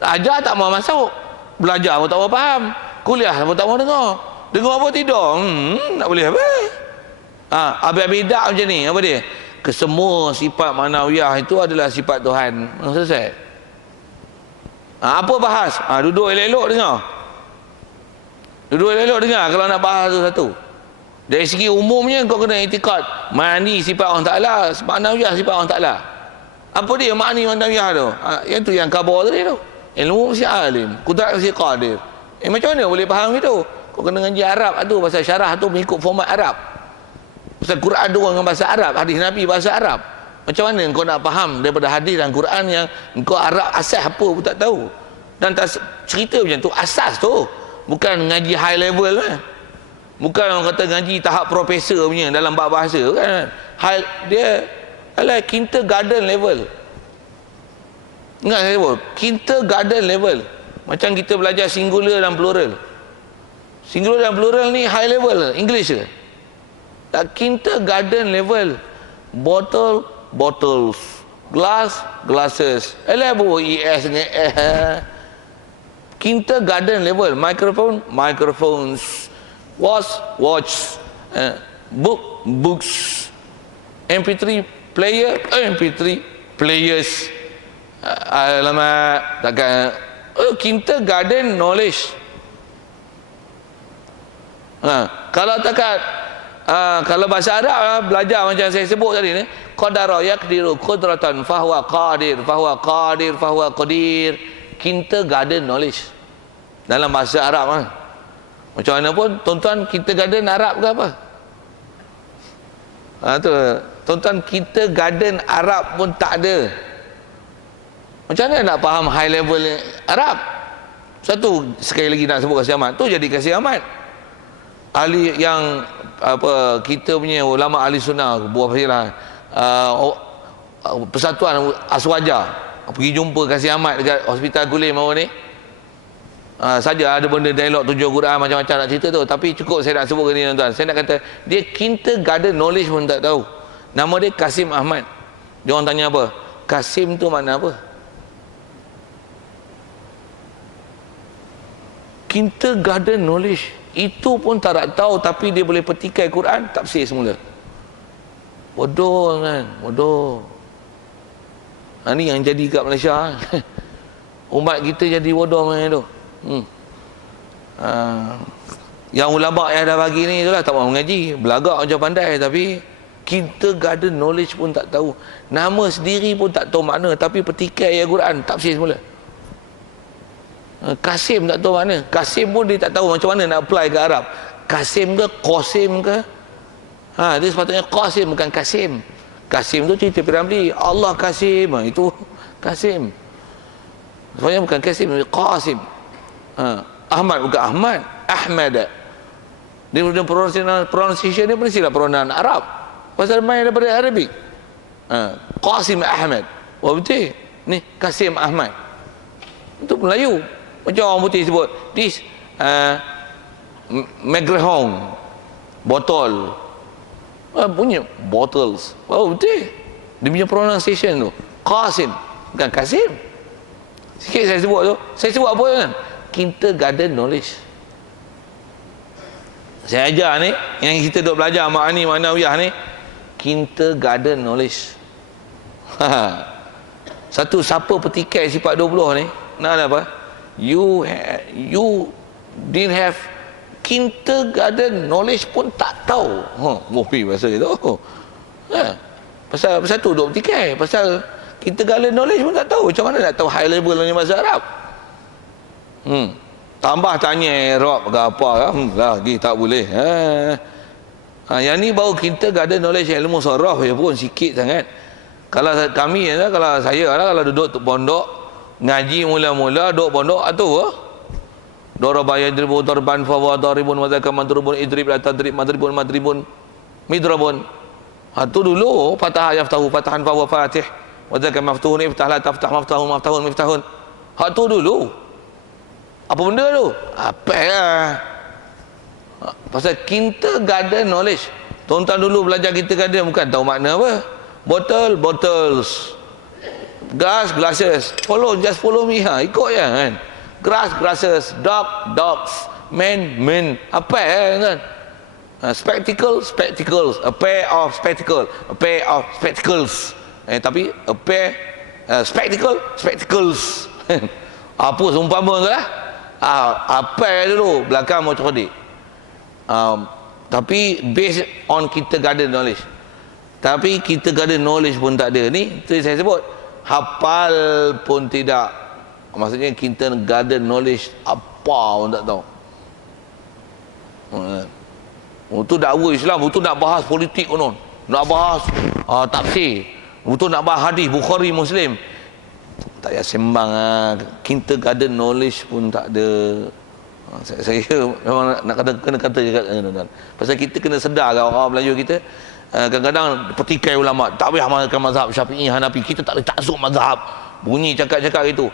ajar tak mau masuk, belajar pun tak mau faham, kuliah pun tak mau dengar apa tidur. Tak boleh apa. Abid-abidak macam ni. Apa dia? Kesemua sifat manawiyah itu adalah sifat Tuhan. Selesai. Apa bahas? Duduk elok-elok dengar. Kalau nak bahas tu satu. Dari segi umumnya kau kena itikad ma'ani sifat Allah Ta'ala, ma'nawiyah sifat Allah Ta'ala. Apa dia ma'ani ma'nawiyah tu? Yang tu yang khabar tadi tu. Ilmu mesti alim, kudrat mesti qadir. Macam mana boleh faham itu? Kau kena ngaji Arab tu, pasal syarah tu mengikut format Arab. Pasal Quran tu dengan bahasa Arab, hadis Nabi bahasa Arab. Macam mana kau nak faham daripada hadis dan Quran yang kau Arab asas apa pun tak tahu. Dan tak cerita macam tu, asas tu. Bukan ngaji high level lah. Bukan orang kata ngaji tahap profesor punya dalam bab bahasa kan. Dia adalah kindergarten level. Ingat saya sebut, kindergarten level. Macam kita belajar singular dan plural. Singular dan plural ni high level English ke? Tak, kindergarten level. Bottle, bottles. Glass, glasses. LBOES dengan kindergarten level. Microphone, microphones. Watch, book, books, MP3 player, MP3 players. Alamak, takkan kindergarten knowledge. Kalau kalau bahasa Arab belajar macam saya sebut tadi ni, qadara yaqdiru qudratan fahuwa qadir, fahuwa qadir. Kindergarten knowledge dalam bahasa Arab macam mana pun tuan-tuan kindergarten Arab ke apa? Tu tuan-tuan kindergarten Arab pun tak ada. Macam mana nak faham high level Arab? Satu, sekali lagi nak sebut Kasih Ahmad tu, jadi Kasih Ahmad ahli yang apa, kita punya ulama ahli sunnah buah pasilah Persatuan Aswaja pergi jumpa Kasih Ahmad dekat Hospital Gulim awal ni. Saja ada benda dialog tujuh Quran macam-macam nak cerita tu, tapi cukup saya nak sebut ke ni tuan-tuan. Saya nak kata dia kindergarten knowledge pun tak tahu. Nama dia Kasim Ahmad. Dia orang tanya apa? Kasim tu makna apa? Kindergarten knowledge itu pun tak nak tahu, tapi dia boleh petikai Quran tafsir semula. Bodoh kan, bodoh. Ni yang jadi kat Malaysia. Umat kita jadi bodoh macam tu. Yang ulama yang dah bagi ni itulah tak mau mengaji, belagak macam pandai, tapi kindergarten knowledge pun tak tahu, nama sendiri pun tak tahu makna, tapi petikai Al-Quran tafsir semula. Kasim tak tahu makna. Kasim pun dia tak tahu macam mana nak apply ke Arab. Kasim ke Qasim ke? Dia sepatutnya Qasim bukan Kasim. Kasim tu cerita Piramli, Allah Kasim, itu Kasim. Sepatutnya bukan Kasim, Qasim. Ahmad bukan Ahmad, Ahmad. Dia punya pronunciation dia mestilah pronunciation Arab. Pasal main daripada Arabik. Qasim Ahmad. Betul. Ni Kasim Ahmad. Itu Melayu. Macam orang putih sebut this Megrehong botol. Punya bottles. Betul. Dia punya pronunciation tu Qasim bukan Kasim. Sikit saya sebut tu. Saya sebut apa kan? Kindergarten knowledge. Saya ajar ni, yang kita duk belajar ma'ani ma'nawiyah ni, kindergarten knowledge. Satu, siapa petikai sifat 20 ni, nak ada apa? You didn't have kindergarten knowledge pun tak tahu. Mopi pasal itu. Pasal tu duk petikai, pasal kindergarten knowledge pun tak tahu. Macam mana nak tahu high level dalam bahasa Arab? Tambah tanya Arab ke apa lagi tak boleh. Yang ni baru kita ada knowledge ilmu saraf je pun sikit sangat. Kalau kami kalau saya kalau duduk pondok ngaji mula-mula duduk pondok atau daraba yadribu darban fa wa daribun wa zakam madrubun idrib la tadrib madribun madribun midrabun. Tu dulu fatah yaftahu fatahan fa wa fatih wa zakam maftuhun iftah la taftah maftahun maftahun miftahun. Tu dulu. Apa benda tu? Apa ya? Pasal kindergarten knowledge. Tuan-tuan dulu belajar kindergarten bukan tahu makna apa. Bottle, bottles. Glass, glasses. Just follow me ikut je kan. Grass, grasses. Dog, dogs. Men, men. Apa ya kan? Spectacle, spectacles. A pair of spectacle. A pair of spectacles. Tapi a pair spectacle, spectacles. Apa seumpama tu lah? Apa dulu belakang mau cerdik. Tapi based on kindergarten knowledge. Tapi kindergarten knowledge pun tak ada ni. Itu saya sebut hafal pun tidak. Maksudnya kindergarten knowledge apa pun tak tahu. Itu dakwah Islam, itu nak bahas politik pun, nak bahas tafsir, itu nak bahas hadis Bukhari Muslim. Tak payah sembang kindergarten knowledge pun tak ada. Saya memang nak kena kata juga tuan-tuan. Pasal kita kena sedar orang Melayu kita kadang-kadang petikai ulama, tak payah amalkan mazhab Syafi'i Hanafi, kita tak boleh taksub mazhab. Bunyi cakap-cakap itu.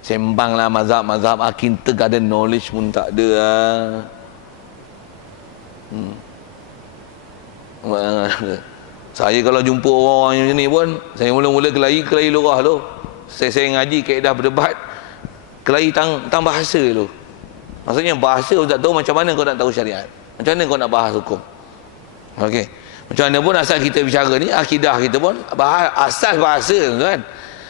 Sembanglah mazhab kindergarten knowledge pun tak ada. Saya kalau jumpa orang macam ni pun, saya mula-mula kelahi lurah tu. Saya ngaji kaedah berdebat, kelahi tang bahasa tu. Maksudnya bahasa tak tahu macam mana kau nak tahu syariat. Macam mana kau nak bahas hukum. Okey. Macam mana pun asal kita bicara ni, akidah kita pun asas bahasa kan.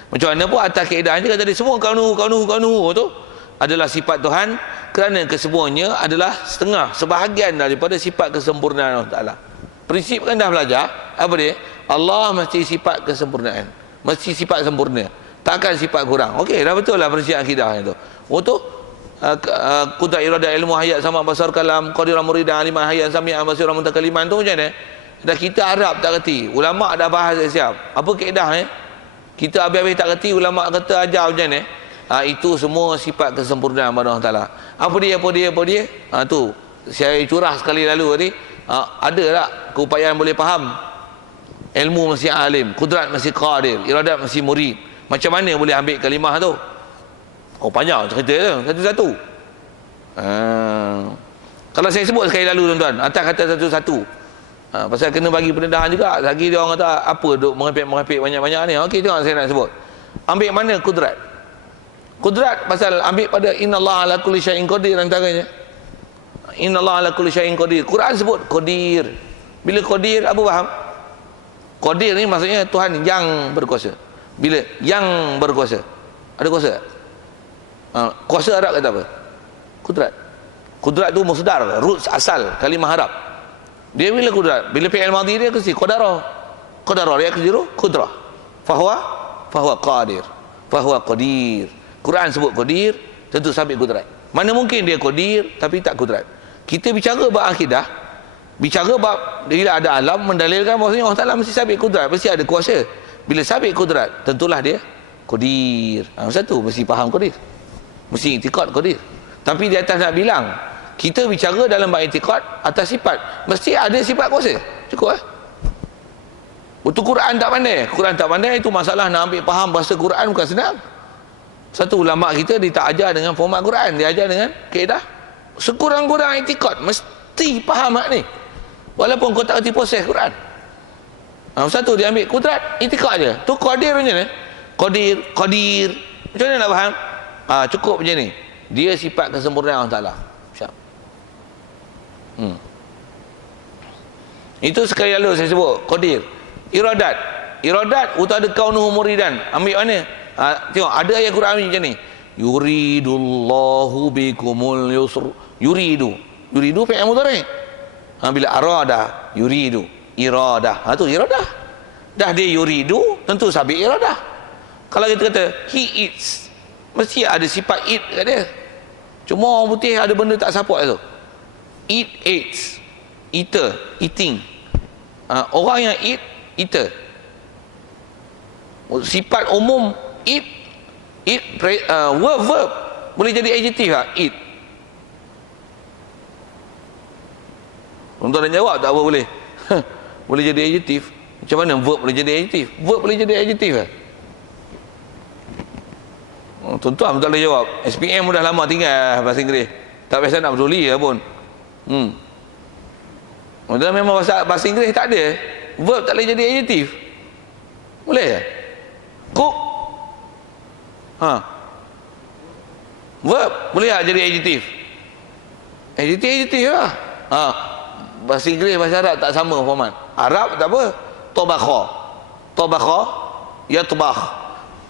Macam mana pun atas kaedah ni kata dia semua kaunuhu tu adalah sifat Tuhan, kerana kesemuanya adalah setengah, sebahagian daripada sifat kesempurnaan Allah Taala. Prinsip kan dah belajar, apa dia? Allah mesti sifat kesempurnaan. Mesti sifat sempurna. Takkan sifat kurang. Okey, dah betul lah prinsip akidah itu. Untuk kudrat iradah ilmu hayat sama basar kalam qadirah muridah alimah hayat sami'ah basirah mutakaliman tu macam mana? Dah kita Arab tak reti, ulama dah bahas siap. Apa kaedah kita habis-habis tak reti, ulama kata ajar macam mana? Itu semua sifat kesempurnaan Allah Taala. Apa dia? Tu saya curah sekali lalu tadi. Ada tak keupayaan boleh faham? Ilmu mesti alim, kudrat mesti qadir, iradat mesti murid. Macam mana boleh ambil kalimah tu? Panjang cerita tu, satu-satu. Kalau saya sebut sekali lalu tuan-tuan, atas kata satu-satu. Pasal kena bagi pendedahan juga. Lagi dia orang kata apa duk merepek banyak-banyak ni. Okey, tengok saya nak sebut. Ambil mana kudrat? Kudrat pasal ambil pada innallaha ala kulli syai'in qadir antaranya. Innallaha ala kulli syai'in qadir. Quran sebut qadir. Bila qadir apa faham? Qadir ni maksudnya Tuhan yang berkuasa. Bila yang berkuasa, ada kuasa tak? Kuasa Arab kata apa? Kudrat. Kudrat tu musdar, roots asal kalimah Arab. Dia bila kudrat, bila fi'il madhi dia mesti qadara. Qadara dia kesiru qudrah. Fahuwa qadir. Fahuwa qadir. Quran sebut qadir, tentu sabit kudrat. Mana mungkin dia qadir tapi tak kudrat. Kita bicara bab akidah, bicara bab bila ada alam, mendalilkan bahawasanya Allah Taala mesti sabit kudrat, mesti ada kuasa. Bila sabit kudrat, tentulah dia qadir. Satu mesti faham qadir. Mesti i'tiqad qadir. Tapi di atas nak bilang, kita bicara dalam bab i'tiqad atas sifat, mesti ada sifat kuasa. Cukup Untuk Quran tak pandai. Quran tak pandai itu masalah nak ambil faham bahasa Quran bukan senang. Satu ulama kita dia tak ajar dengan format Quran, dia ajar dengan kaedah. Sekurang-kurang i'tiqad mesti faham hak ni. Walaupun kau tak erti proses Quran. Satu dia ambil kudrat, i'tiqad je. Tu qadir macam mana? Qadir. Macam mana nak faham? Cukup macam ni. Dia sifat kesempurnaan Allah Taala. Siap. Itu sekali lalu saya sebut qadir. Iradat untuk ada kaunuhu muridan. Ambil mana? Tengok ada ayat Quran macam ni. Yuridullahu bikumul yusr. Yuridu fi'il mudhari'. Bila arada yuridu iradah. Tu iradah. Dah dia yuridu, tentu sabit iradah. Kalau kita kata he eats, mesti ada sifat eat kat dia. Cuma orang putih ada benda tak support tu. Eat, eats. Eater, eating. Orang yang eat, eater. Sifat umum eat, verb boleh jadi adjective lah, eat. Tuan-tuan nak jawab tak apa boleh? Boleh jadi adjective. Macam mana verb boleh jadi adjective? Verb boleh jadi adjective lah. Tuan-tuan tak boleh jawab. SPM dah lama tinggal bahasa Inggeris, tak biasa nak peduli lah pun. Tuan-tuan memang bahasa Inggeris tak ada verb, tak boleh jadi adjective. Boleh tak? Cook, verb boleh tak jadi adjective? Adjective lah. Bahasa Inggeris, bahasa Arab tak sama format. Arab tak apa, tobakha, yatbakh,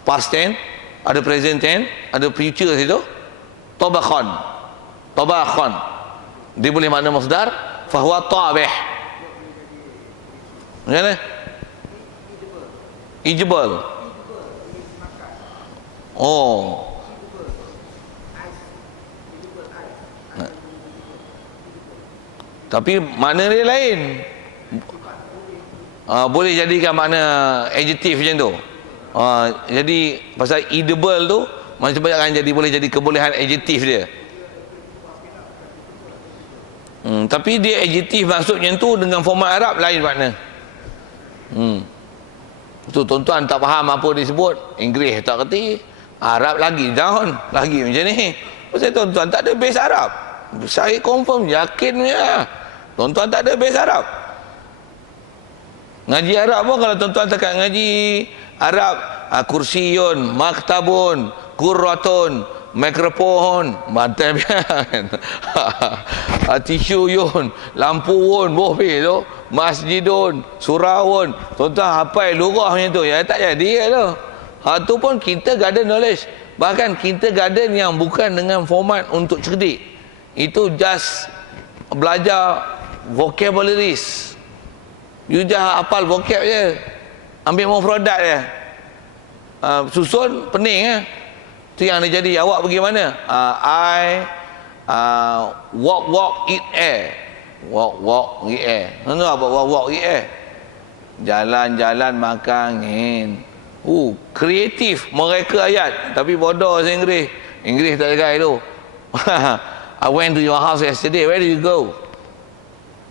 past tense, ada present tense, ada future situ. Tobakhan, dia boleh makna masdar, fahuwa tabih. Macam mana? Ijbal. Oh, tapi makna dia lain. Boleh jadikan makna adjective macam tu. Jadi pasal edible tu macam banyak kan, jadi boleh jadi kebolehan adjective dia. Tapi dia adjective maksudnya tu dengan format Arab lain makna. Tu tuan-tuan tak faham apa disebut, Inggeris tak kerti, Arab lagi down, lagi macam ni. Pasal tuan-tuan tak ada base Arab. Saya confirm, yakin punya tuan-tuan tak ada base Arab. Ngaji Arab pun kalau tuan-tuan tekat ngaji Arab, kursiyun, maktabun, kurratun, mikrofon, mantan kan. Tisyuyun, lampuun, bohbe tu, masjidun, surawun. Tuan-tuan hafal lurah macam tu, ya tak jadi tu. Tu pun kindergarten knowledge. Bahkan kindergarten yang bukan dengan format untuk cerdik, itu just belajar vocabularies. You just hafal vocab je, ambil mufradat je, susun pening tu yang dia jadi. Awak pergi mana? I walk eat air. Walk eat air. Mana apa walk eat air? Jalan-jalan makan angin. Kreatif mereka ayat, tapi bodoh bahasa Inggeris. Inggeris tak ada tu. I went to your house yesterday. Where did you go?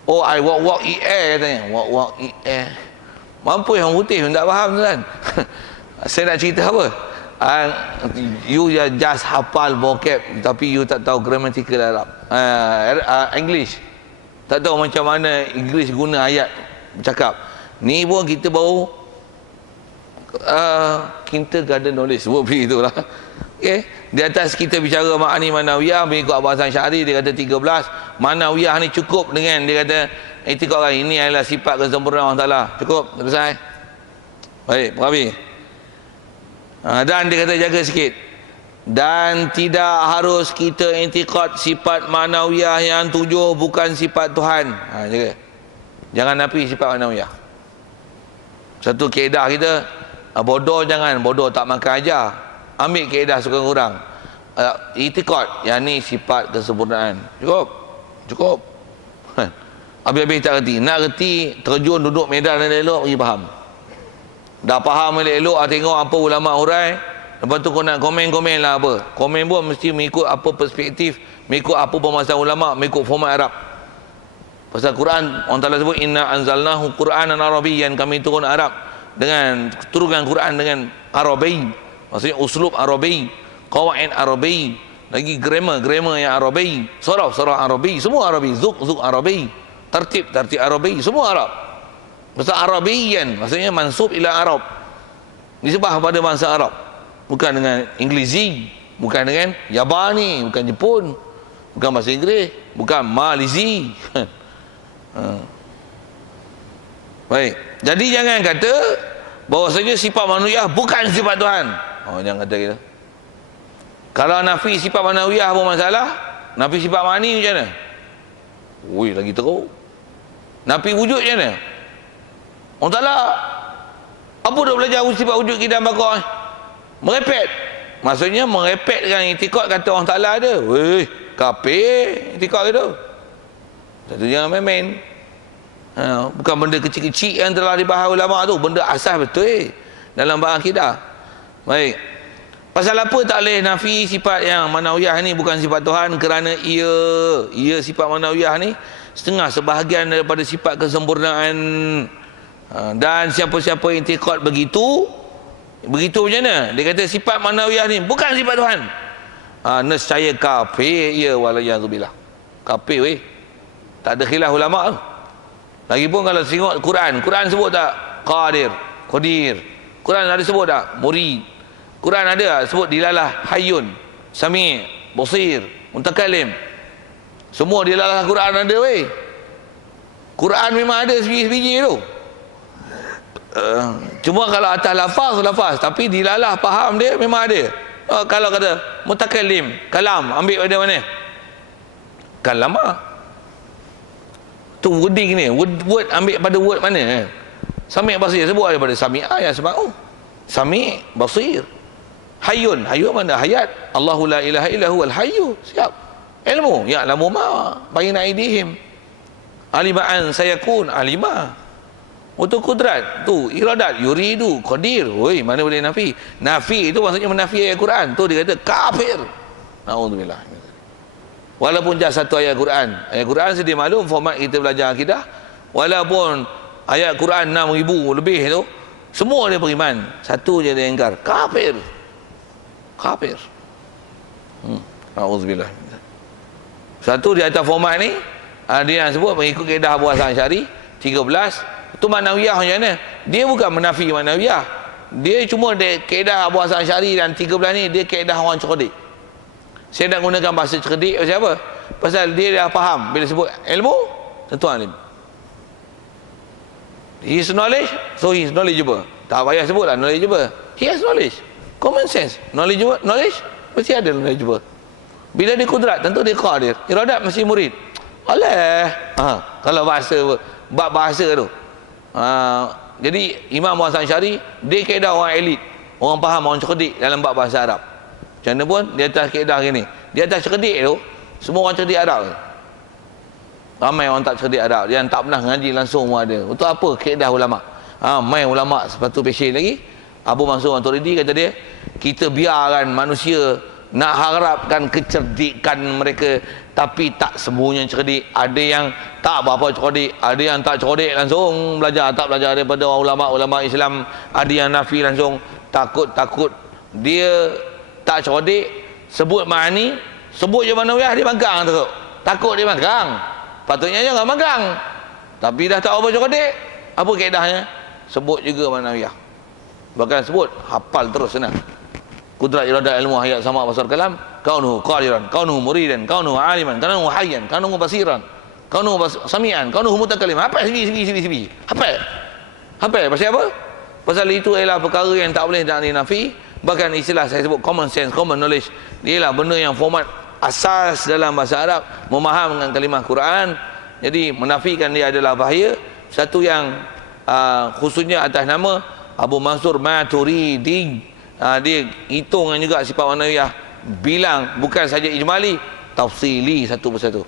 Oh, I walk eat air katanya. Walk eat air. Mampu yang putih tak faham kan? Saya nak cerita apa? You just hafal vocab, tapi you tak tahu grammatical Arab, English. Tak tahu macam mana English guna ayat bercakap. Ni pun kita baru kindergarten knowledge. Buat begitulah. Okay. Di atas kita bicara ma'ani manawiyah mengikut Abu Hasan Syari, dia kata 13. Manawiyah ni cukup dengan dia kata etika orang ini adalah sifat kesempurnaan Allah Ta'ala. Cukup, selesai. Baik, Rabi. Dan dia kata jaga sikit. Dan tidak harus kita intikad sifat manawiyah yang 7 bukan sifat Tuhan. Jaga. Jangan nafi sifat manawiyah. Satu kaedah kita, bodoh jangan, bodoh tak makan ajar. Ambil kaedah sekurang-kurang. Itikad, yang ni sifat kesempurnaan. Cukup. Habis-habis tak reti. Nak reti, terjun duduk medan dan elok, pergi faham. Dah faham elok, tengok apa ulama hurai. Lepas tu kau nak komen lah apa. Komen pun mesti mengikut apa perspektif, mengikut apa pemasaran ulama, mengikut format Arab. Pasal Quran, orang Ta'ala sebut inna anzalnahu Qur'anan Arabiyyan, kami turun Arab dengan turunkan Quran dengan Arabi, maksudnya uslub Arabi, qawaid Arabi, lagi grammar yang Arabi, saraf Arabi, semua Arabi, zuk Arabi, tertib Arabi, semua Arab. Pasal Arabiyyan maksudnya mansub ila Arab, disebah pada bangsa Arab, bukan dengan Inglisi, bukan dengan Yabani, bukan Jepun, bukan bahasa Inggeris, bukan Malizi. Baik, jadi jangan kata bahawasanya sifat manusia bukan sifat Tuhan. Jangan kata gitu. Kalau nafi sifat manawiyah pun masalah, nafi sifat mani macam mana? Lagi teruk. Nafi wujud macam mana? Orang Ta'ala apa dah belajar sifat wujud kita dalam Baqarah? Merepet Maksudnya merepekkan itikad kata orang Ta'ala ada. Weh, kafir itikad itu. Satu jangan main-main. Bukan benda kecil-kecil yang telah dibahas ulama tu, benda asas betul dalam bab akidah. Baik. Pasal apa tak boleh nafi sifat yang manawiyah ni bukan sifat Tuhan? Kerana ia sifat manawiyah ni setengah sebahagian daripada sifat kesempurnaan. Dan siapa-siapa intikad begitu macam mana? Dia kata sifat manawiyah ni bukan sifat Tuhan. Nescaya kafir ia walayazubillah. Kafir weh. Tak ada khilaf ulama tu. Lagipun kalau tengok Quran sebut tak qadir. Quran ada sebut tak murid. Quran ada sebut dilalah hayyun, sami', basir, mutakalim. Semua dilalah Quran ada weh. Quran memang ada sebiji-sebiji tu. Cuma kalau atas lafaz, tapi dilalah faham dia memang ada. Kalau kata mutakalim, kalam, ambil pada mana? Kalam tu wording ni, word ambil pada word mana? Sami' basir sebut daripada sami'ah ya sebab sami' basir. Hayyun mana? Hayat. Allahu la ilaha illa huwal hayyu. Siap. Ilmu ya'lamu ma baina aydihim. Alimaan sayakun alima. Untuk kudrat tu iradat yuridu qadir. Oi, mana boleh nafi? Nafi itu maksudnya menafi ayat Quran. Tu dia kata kafir. Naudzubillah. Walaupun just satu ayat Quran. Ayat Quran sedia maklum format kita belajar akidah. Walaupun ayat Quran 6,000 lebih tu, semua dia beriman. Satu je dia ingkar. Kafir. Naudzubillah. Satu di atas format ni, dia yang sebut mengikut kaedah Abu Hasan Asy'ari 13. Itu manawiyah macam mana? Dia bukan menafi manawiyah. Dia cuma kaedah Abu Hasan Asy'ari dan 13 ni dia kaedah orang cerdik. Saya nak gunakan bahasa cerdik pasal apa? Pasal dia dah faham bila sebut ilmu, tentu alim. His knowledge, so his knowledgeable. Tak payah sebutlah knowledgeable. He has knowledge. Common sense. Knowledgeable, knowledge mesti ada knowledgeable. Bila dia kudrat, tentu dia qadir. Iradat mesti murid. Kalau bab bahasa tu. Jadi Imam Hasan Asy'ari dia kaedah orang elit, orang faham, orang cerdik dalam bab bahasa Arab. Macam mana pun di atas kaedah gini, di atas cerdik tu semua orang cerdik Arab. Ramai orang tak cerdik Arab, yang tak pernah ngaji langsung pun ada. Untuk apa kaedah ulama? Main ulama sepatu pesih lagi. Abu Mansur Maturidi kata dia, kita biarkan manusia nak harapkan kecerdikan mereka, tapi tak semuanya cerdik. Ada yang tak berapa cerdik, ada yang tak cerdik langsung belajar, tak belajar daripada ulama Islam. Ada yang nafi langsung, takut dia tak cerdik, sebut ma'ani, sebut je manawiyah, dia magang teruk. Takut dia magang. Patutnya jangan magang. Tapi dah tak apa cerdik, apa kaedahnya? Sebut juga manawiyah. Bahkan sebut, hafal terus senang. Kudrat iradat ilmu hayat sama basar kalam, kaunuhu qadiran, kaunuhu muridan, kaunuhu aliman, kaunuhu hayyan, kaunuhu basiran, kaunuhu sami'an, kaunuhu mutakalim. Apa segi. Apa? Pasal apa? Pasal itu ialah perkara yang tak boleh nak dinafi. Bahkan istilah saya sebut common sense, common knowledge, dia ialah benda yang format asas dalam bahasa Arab, memahamkan kalimah Quran. Jadi menafikan dia adalah bahaya. Satu yang khususnya atas nama Abu Mansur Maturidi, dia hitungan juga sifat manawiyah, bilang bukan saja ijmali, tafsili satu persatu.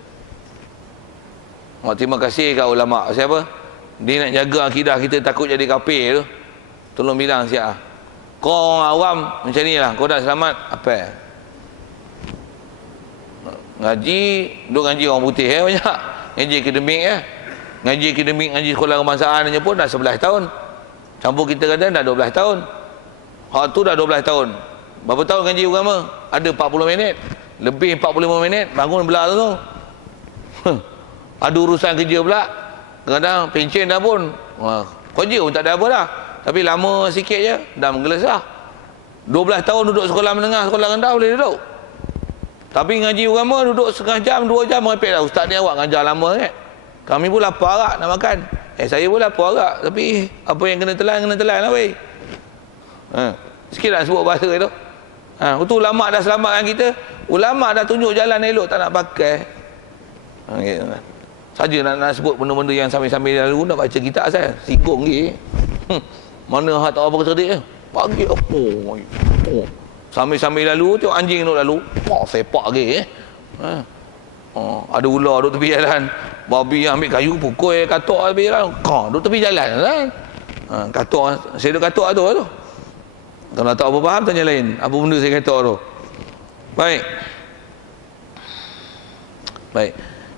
Terima kasih kat ulama. Siapa? Dia nak jaga akidah kita takut jadi kafir tu. Tolong bilang siap. Kau orang awam macam ni lah, kau dah selamat apa? Ngaji, duk ngaji orang putih banyak. Ngaji akademik ngaji sekolah kebangsaan je pun dah 11 tahun. Campur kita kata dah 12 tahun. Hak tu dah 12 tahun. Berapa tahun ngaji agama? Ada 40 minit. Lebih 45 minit bangun belah tu. Ada urusan kerja pula. Kadang-kadang pencen dah pun. Kerja pun tak ada apa dah. Tapi lama sikit je dah menggelesah. 12 tahun duduk sekolah menengah, sekolah rendah boleh duduk. Tapi ngaji agama duduk setengah jam, 2 jam merepek dah. Ustaz ni awak ngajar lama kan? Kami pun lapar agak nak makan. Saya pun lapar agak. Tapi apa yang kena telan lah weh. Sikit lah sebut bahasa tu. Itu ulama dah selamatkan kita. Ulama dah tunjuk jalan elok, tak nak pakai. Gitu kan. Saja nak sebut benda-benda yang sambil-sambil lalu nak baca kitab saya. Singgung lagi. Mana hak tak apa cerdik je. Pagi apa? Sambil-sambil lalu tengok anjing nak lalu, wah sepak lagi ada ular duduk tepi jalan, babi ambil kayu pukul katok tepi jalan, duduk tepi jalan kan. Katok, saya duduk katok tu. Kalau tak apa faham tanya lain, apa benda saya katok tu. Baik.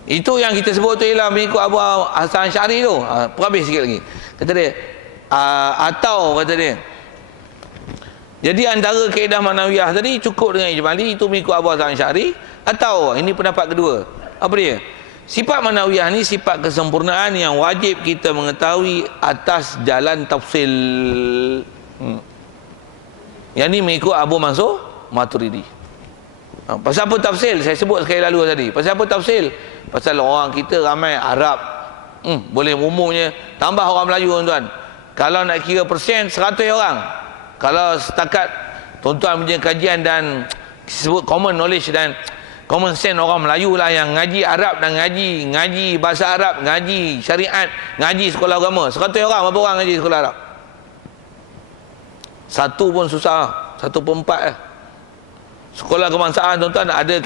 Itu yang kita sebut tu ialah mengikut Abu Hasan Asy'ari tu. Perhabis sikit lagi. Kata dia atau kata dia. Jadi antara kaedah manawiyah tadi cukup dengan ijmali, itu mengikut Abu Hasan Asy'ari, atau ini pendapat kedua. Apa dia? Sifat manawiyah ni sifat kesempurnaan yang wajib kita mengetahui atas jalan tafsil. Yang ni mengikut Abu Mansur Maturidi. Pasal apa tafsil? Saya sebut sekali lalu tadi. Pasal apa tafsil? Pasal orang kita ramai Arab. Boleh umumnya tambah orang Melayu tuan-tuan. Kalau nak kira persen 100 orang. Kalau setakat tuan-tuan punya kajian dan sebut common knowledge dan common sense orang Melayu lah yang ngaji Arab dan ngaji bahasa Arab, ngaji syariat, ngaji sekolah agama. 100 orang, berapa orang ngaji sekolah Arab? Satu pun susah, 1/4 lah. Sekolah kebangsaan tuan-tuan ada